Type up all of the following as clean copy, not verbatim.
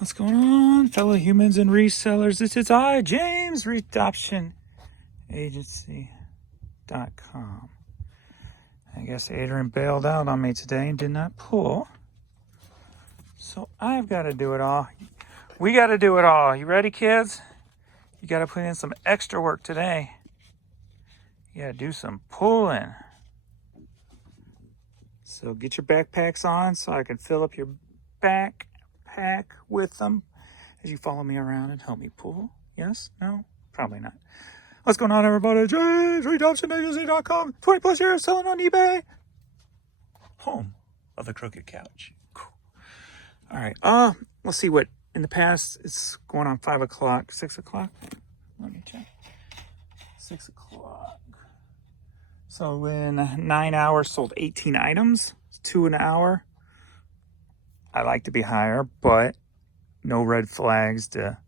What's going on, fellow humans and resellers? This is I, James, Redoption Agency.com. I guess Adrian bailed out on me today and did not pull. So I've got to do it all. We got to do it all. You ready, kids? You got to put in some extra work today. You got to do some pulling. So get your backpacks on so I can fill up your backpack with them as you follow me around and help me pull. Yes? No? Probably not. What's going on, everybody? James, RedoptionAgency.com. 20 plus years selling on eBay. Home of the crooked couch. Cool. All right. Let's see what in the past it's going on 5 o'clock, 6 o'clock. Let me check. 6 o'clock. So in 9 hours, sold 18 items, 2 an hour. I like to be higher, but no red flags to,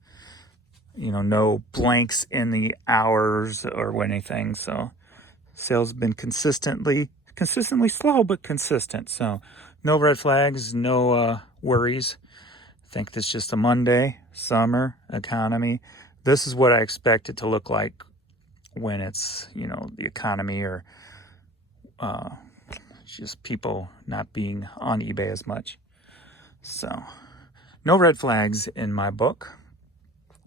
no blanks in the hours or anything. So sales have been consistently slow, but consistent. So no red flags, no worries. I think this is just a Monday, summer, economy. This is what I expect it to look like when it's, the economy or just people not being on eBay as much. So no red flags in my book.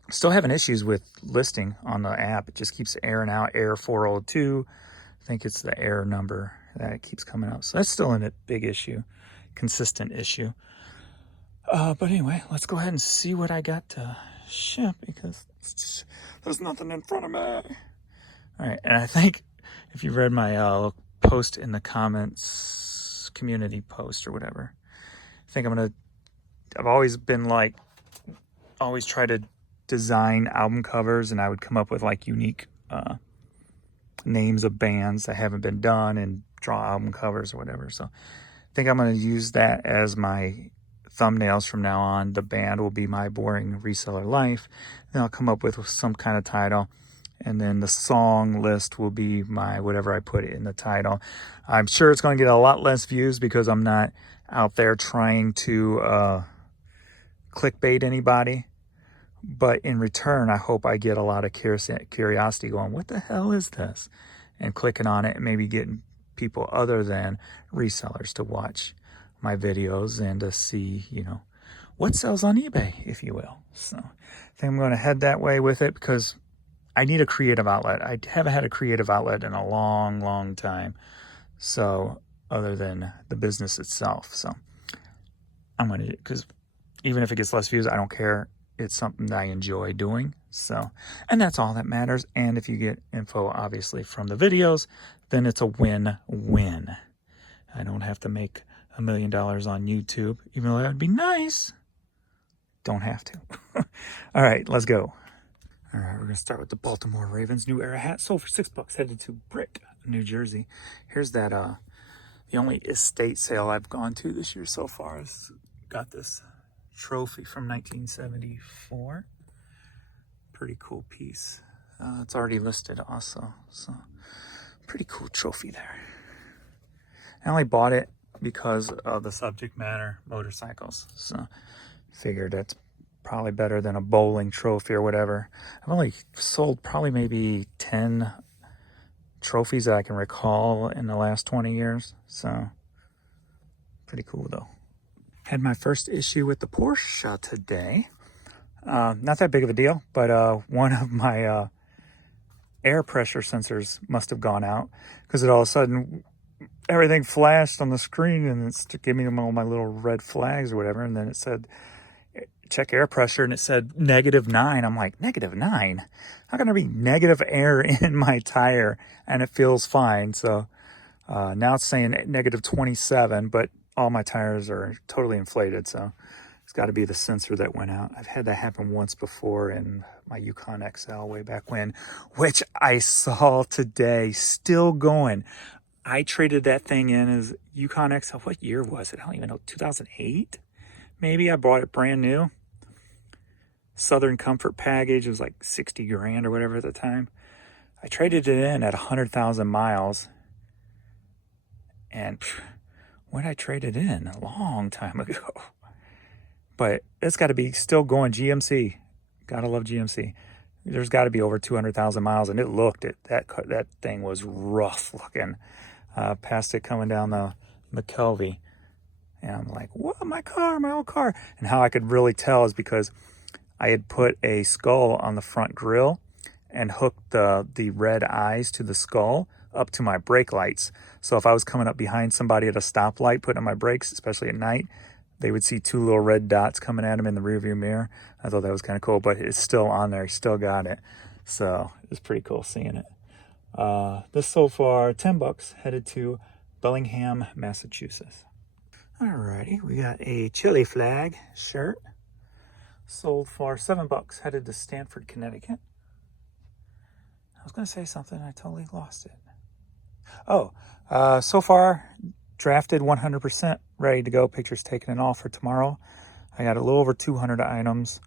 Still having issues with listing on the app. It just keeps airing out error 402. I think it's the error number that keeps coming up. So that's still a big issue, consistent issue. But anyway, let's go ahead and see what I got to ship because there's nothing in front of me. All right, and I think if you read my post in the comments, community post or whatever, I think I've always been always try to design album covers, and I would come up with unique names of bands that haven't been done and draw album covers or whatever. So I think I'm going to use that as my thumbnails from now on. The band will be My Boring Reseller Life. Then I'll come up with some kind of title. And then the song list will be my whatever I put in the title. I'm sure it's going to get a lot less views because I'm not out there trying to clickbait anybody. But in return, I hope I get a lot of curiosity going, what the hell is this? And clicking on it and maybe getting people other than resellers to watch my videos and to see, what sells on eBay, if you will. So I think I'm going to head that way with it because I need a creative outlet. I haven't had a creative outlet in a long, long time. So other than the business itself. So I'm going to, because even if it gets less views, I don't care. It's something that I enjoy doing. So, and that's all that matters. And if you get info, obviously, from the videos, then it's a win-win. I don't have to make $1 million on YouTube, even though that would be nice. Don't have to. All right, let's go. All right, we're going to start with the Baltimore Ravens New Era hat. Sold for $6, headed to Brick, New Jersey. Here's that, the only estate sale I've gone to this year so far. Got this trophy from 1974. Pretty cool piece. It's already listed also, so pretty cool trophy there. I only bought it because of the subject matter, motorcycles. So figured that's probably better than a bowling trophy or whatever. I've only sold probably maybe 10 trophies that I can recall in the last 20 years. So pretty cool though. Had my first issue with the Porsche today. Not that big of a deal, but one of my air pressure sensors must have gone out because all of a sudden everything flashed on the screen and it's giving me all my little red flags or whatever. And then it said, check air pressure, and it said -9. I'm like, -9? How can there be negative air in my tire? And it feels fine. So now it's saying -27, but all my tires are totally inflated. So it's got to be the sensor that went out. I've had that happen once before in my Yukon XL way back when, which I saw today, still going. I traded that thing in as Yukon XL. What year was it? I don't even know. 2008? Maybe. I bought it brand new. Southern Comfort package. It was like 60 grand or whatever at the time. I traded it in at 100,000 miles. And when I traded in, a long time ago. but it's got to be still going GMC. Gotta love GMC. There's got to be over 200,000 miles, and it looked it. That thing was rough looking. Past it coming down the McKelvey, and I'm like, what? My car, my old car. And how I could really tell is because I had put a skull on the front grille and hooked the red eyes to the skull up to my brake lights. So if I was coming up behind somebody at a stoplight, putting on my brakes, especially at night, they would see two little red dots coming at them in the rearview mirror. I thought that was kind of cool, but it's still on there. He still got it. So it's pretty cool seeing it. This sold for $10, headed to Bellingham, Massachusetts. Alrighty, we got a Chili Flag shirt. Sold for $7, headed to Stamford, Connecticut. I was going to say something, I totally lost it. Oh, so far, drafted 100%, ready to go. Pictures taken and all for tomorrow. I got a little over 200 items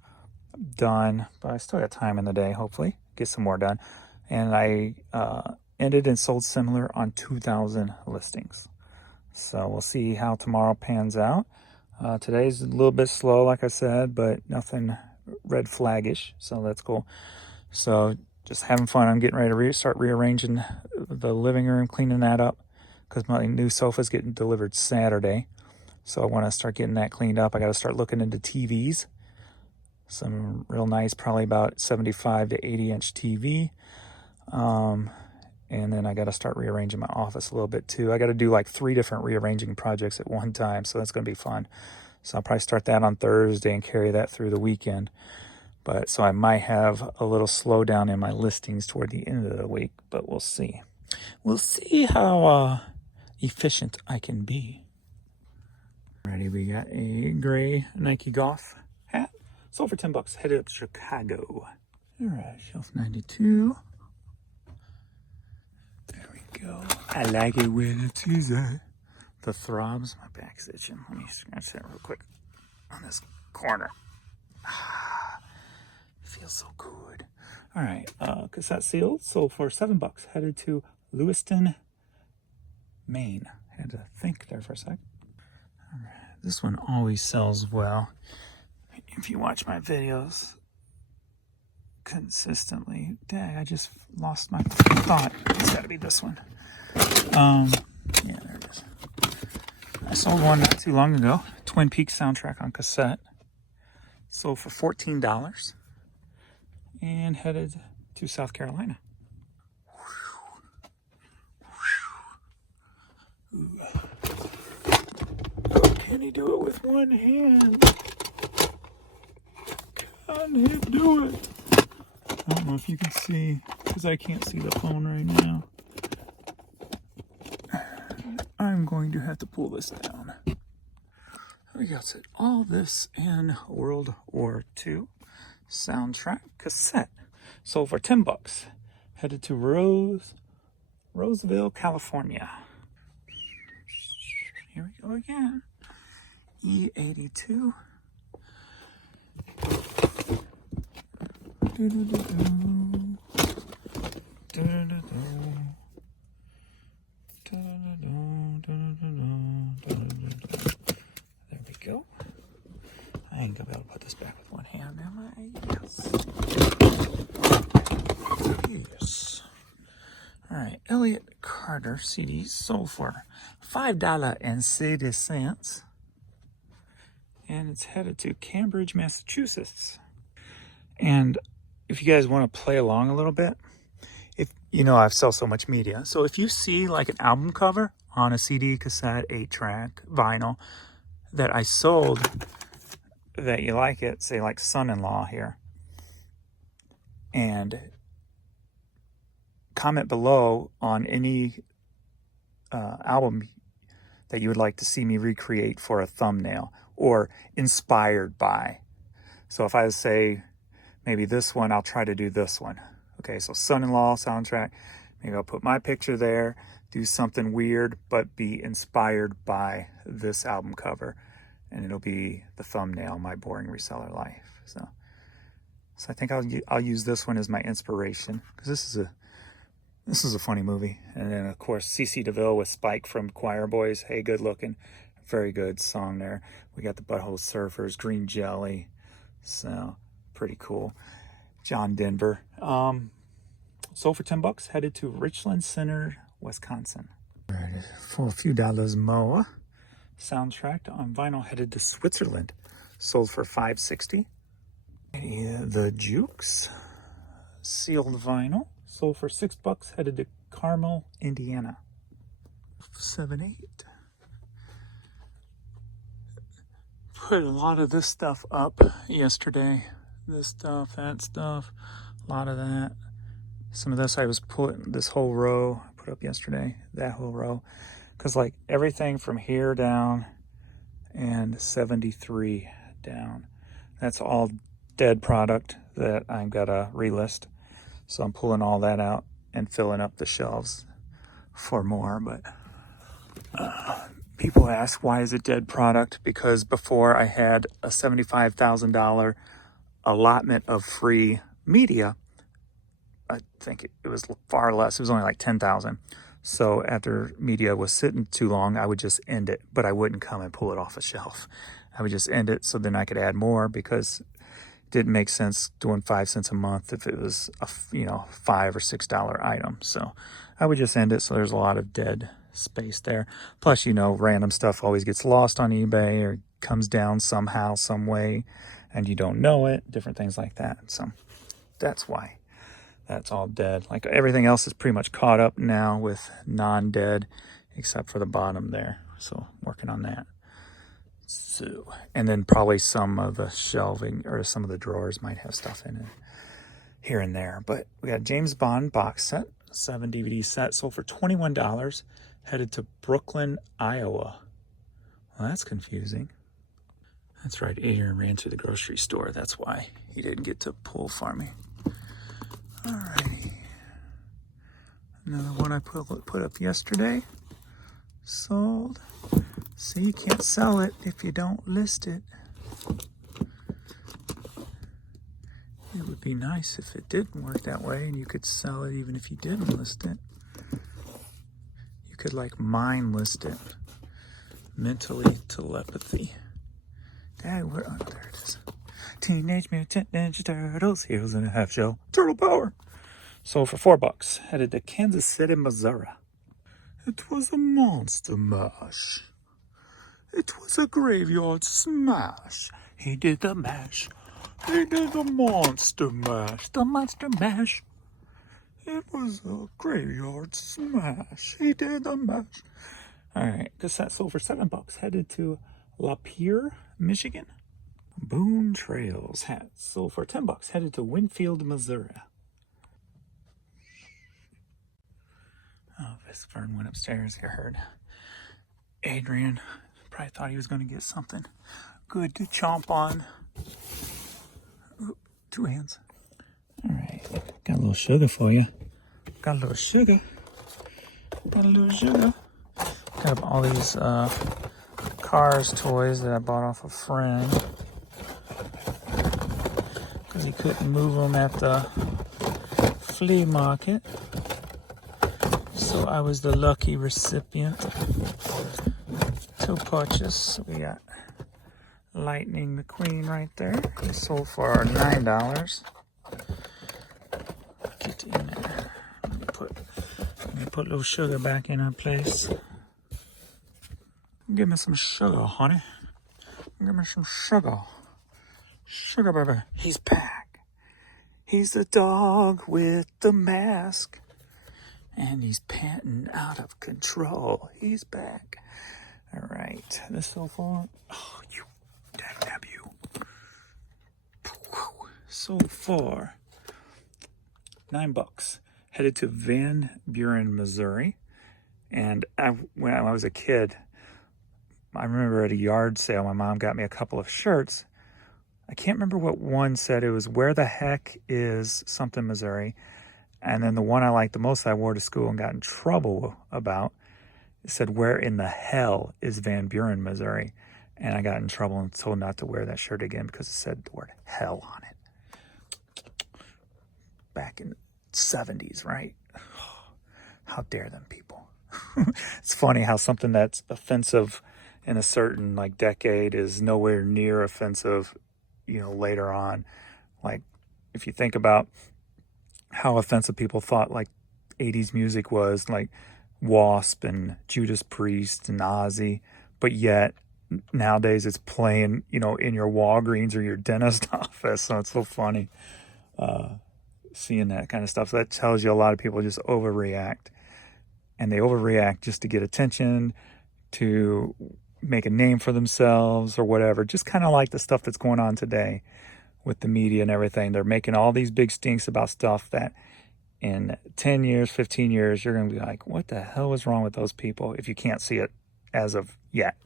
done, but I still got time in the day, hopefully. Get some more done. And I ended and sold similar on 2,000 listings. So we'll see how tomorrow pans out. Today's a little bit slow, like I said, but nothing red flaggish, so that's cool. So just having fun. I'm getting ready to start rearranging the living room, cleaning that up, because my new sofa's getting delivered Saturday. So I want to start getting that cleaned up. I got to start looking into TVs. Some real nice, probably about 75 to 80 inch TV. And then I got to start rearranging my office a little bit too. I got to do like 3 different rearranging projects at one time, so that's going to be fun. So I'll probably start that on Thursday and carry that through the weekend. But so I might have a little slowdown in my listings toward the end of the week, but we'll see. We'll see how efficient I can be. Alrighty, we got a gray Nike golf hat. Sold for $10, headed up to Chicago. Alright, shelf 92. Go. I like it when it's easy. The throbs, my back's itching. Let me scratch that real quick on this corner. Feels so good. All right, cassette sealed, sold for $7, headed to Lewiston, Maine. Had to think there for a sec. All right, this one always sells well. If you watch my videos consistently. Dang, I just lost my thought. It's got to be this one. Yeah, there it is. I sold one not too long ago. Twin Peaks soundtrack on cassette. Sold for $14 and headed to South Carolina. Ooh. Can he do it with one hand? Can he do it? I don't know if you can see, because I can't see the phone right now. I'm going to have to pull this down. We got it. All this in World War II soundtrack cassette. Sold for $10. Headed to Roseville, California. Here we go again. E82. There we go. I ain't gonna be able to put this back with one hand, am I? Yes. Yes. Alright, Elliott Carter CDs sold for $5.60. And it's headed to Cambridge, Massachusetts. And if you guys want to play along a little bit, if you know, I sell so much media. So if you see like an album cover on a CD, cassette, 8-track, vinyl that I sold that you like it, say like Son-in-Law here, and comment below on any album that you would like to see me recreate for a thumbnail or inspired by. So if I say maybe this one, I'll try to do this one. Okay, so Son-in-Law soundtrack. Maybe I'll put my picture there, do something weird, but be inspired by this album cover. And it'll be the thumbnail, My Boring Reseller Life. So I think I'll use this one as my inspiration, because this is a funny movie. And then of course CC DeVille with Spike from Choir Boys. Hey, good looking. very good song there. We got the Butthole Surfers, Green Jelly. So pretty cool. John Denver. Sold for $10, headed to Richland Center, Wisconsin. For a few dollars more. Soundtrack on vinyl, headed to Switzerland. Sold for $5.60. The Jukes. Sealed vinyl. Sold for $6, headed to Carmel, Indiana. 7-8. Put a lot of this stuff up yesterday. This stuff, that stuff, a lot of that. Some of this I was putting, this whole row I put up yesterday, that whole row. Because like everything from here down and 73 down, that's all dead product that I've got to relist. So I'm pulling all that out and filling up the shelves for more. But people ask, why is it dead product? Because before I had a $75,000 allotment of free media. I think it was far less. It was only like 10,000. So after media was sitting too long, I would just end it, but I wouldn't come and pull it off a shelf. I would just end it so then I could add more, because it didn't make sense doing 5 cents a month if it was a $5 or $6 item. So I would just end it. So there's a lot of dead space there. Plus, random stuff always gets lost on eBay or comes down somehow, some way, and you don't know it, different things like that. So that's why that's all dead. Like everything else is pretty much caught up now with non-dead, except for the bottom there. So working on that. So, and then probably some of the shelving or some of the drawers might have stuff in it here and there. But we got James Bond box set, 7 DVD set, sold for $21, headed to Brooklyn, Iowa. Well, that's confusing. That's right, Adrian ran to the grocery store. That's why he didn't get to pull for me. Alrighty. Another one I put up yesterday. Sold. See, you can't sell it if you don't list it. It would be nice if it didn't work that way and you could sell it even if you didn't list it. You could like mind list it. Mentally telepathy. Dad, oh, there it is. Teenage Mutant Ninja Turtles, Heroes in a Half Shell, Turtle Power. Sold for $4, headed to Kansas City, Missouri. It was a monster mash. It was a graveyard smash. He did the mash. He did the monster mash. The monster mash. It was a graveyard smash. He did the mash. Alright, this set sold for $7, headed to Lapeer, Michigan. Boone Trails hat sold for $10, headed to Winfield, Missouri. Oh, this Fern went upstairs. You heard Adrian probably thought he was going to get something good to chomp on. Ooh, 2 hands. All right, got a little sugar for you. Got a little sugar. Got a little sugar. Got all these Cars toys that I bought off a friend because he couldn't move them at the flea market. So I was the lucky recipient to purchase. We got Lightning McQueen right there. He sold for $9. Get in there. Let me put a little sugar back in her place. Give me some sugar, honey. Give me some sugar. Sugar, baby. He's back. He's the dog with the mask. And he's panting out of control. He's back. All right. This so far. Oh, you dab you. So far. $9. Headed to Van Buren, Missouri. And when I was a kid, I remember at a yard sale, my mom got me a couple of shirts. I can't remember what one said. It was "Where the heck is something Missouri?" And then the one I liked the most I wore to school and got in trouble about, it said, "Where in the hell is Van Buren, Missouri?" And I got in trouble and told not to wear that shirt again because it said the word hell on it. Back in the 70s, right? How dare them people. It's funny how something that's offensive in a certain like decade is nowhere near offensive, you know, later on. Like if you think about how offensive people thought like 80s music was, like Wasp and Judas Priest and Ozzy, but yet nowadays it's playing, you know, in your Walgreens or your dentist office. So it's so funny seeing that kind of stuff. So that tells you a lot of people just overreact, and they overreact just to get attention, to make a name for themselves or whatever. Just kind of like the stuff that's going on today with the media and everything. They're making all these big stinks about stuff that in 10 years, 15 years, you're going to be like, what the hell was wrong with those people, if you can't see it as of yet?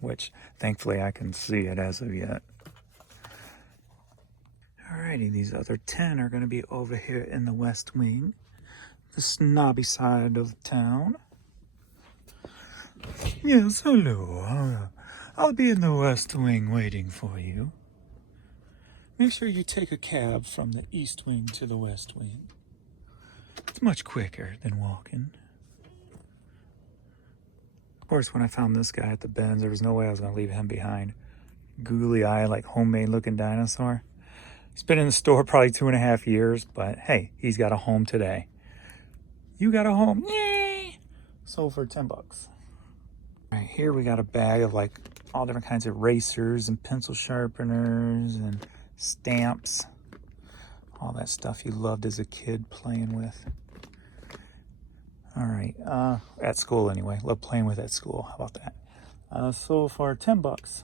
Which thankfully I can see it as of yet. Alrighty, these other 10 are going to be over here in the West Wing, the snobby side of town. Yes, hello. I'll be in the West Wing waiting for you. Make sure you take a cab from the East Wing to the West Wing. It's much quicker than walking. Of course, when I found this guy at the Benz, there was no way I was going to leave him behind. Googly eye, like homemade looking dinosaur. He's been in the store probably 2.5 years, but hey, he's got a home today. You got a home? Yay! Sold for $10. Right here we got a bag of like all different kinds of erasers and pencil sharpeners and stamps. All that stuff you loved as a kid playing with. All right, at school anyway. Love playing with at school. How about that? Sold for $10.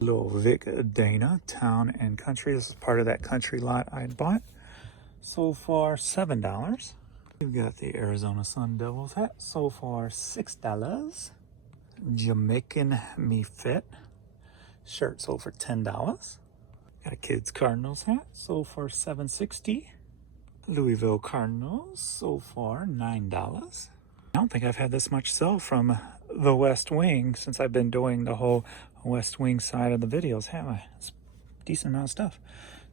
Little Vic Dana Town and Country. This is part of that country lot I bought. Sold for $7. We've got the Arizona Sun Devils hat. Sold for $6. Jamaican Me Fit shirt sold for $10. Got a kids Cardinals hat. Sold for $7.60. Louisville Cardinals sold for $9. I don't think I've had this much sell from the West Wing since I've been doing the whole West Wing side of the videos, have I? It's a decent amount of stuff.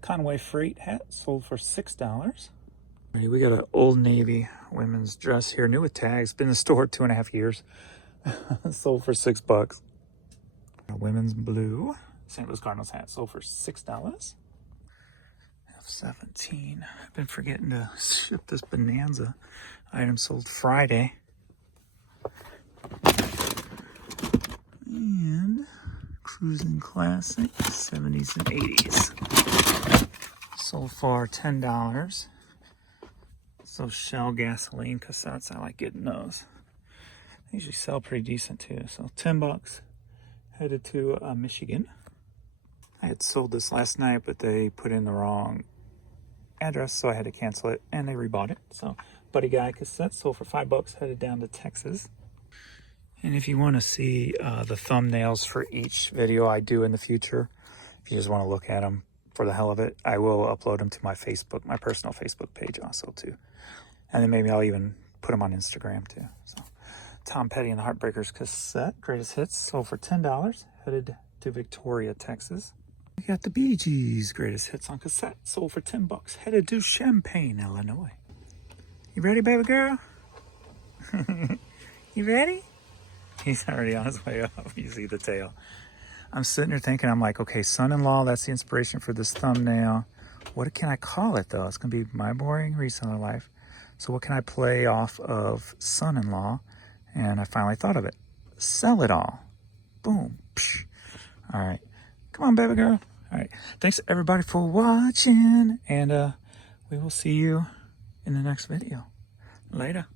Conway Freight hat sold for $6. We got an Old Navy women's dress here, new with tags. Been in the store 2.5 years. Sold for $6. A women's blue St. Louis Cardinals hat sold for $6. F-17. I've been forgetting to ship this Bonanza item, sold Friday. And Cruising Classic 70s and 80s. Sold for $10. So Shell gasoline cassettes, I like getting those. They usually sell pretty decent too. So $10. Headed to Michigan. I had sold this last night, but they put in the wrong address, so I had to cancel it, and they rebought it. So Buddy Guy cassette sold for $5. Headed down to Texas. And if you want to see the thumbnails for each video I do in the future, if you just want to look at them for the hell of it, I will upload them to my Facebook, my personal Facebook page also too. And then maybe I'll even put them on Instagram too. So Tom Petty and the Heartbreakers cassette, greatest hits, sold for $10. Headed to Victoria, Texas. We got the Bee Gees greatest hits on cassette, sold for $10. Headed to Champaign, Illinois. You ready, baby girl? You ready? He's already on his way up. You see the tail. I'm sitting there thinking, I'm like, okay, son-in-law, that's the inspiration for this thumbnail. What can I call it though? It's gonna be My Boring Reseller Life. So what can I play off of son-in-law? And I finally thought of it. Sell It All. Boom. Psh. All right. Come on, baby girl. All right. Thanks everybody for watching. And we will see you in the next video. Later.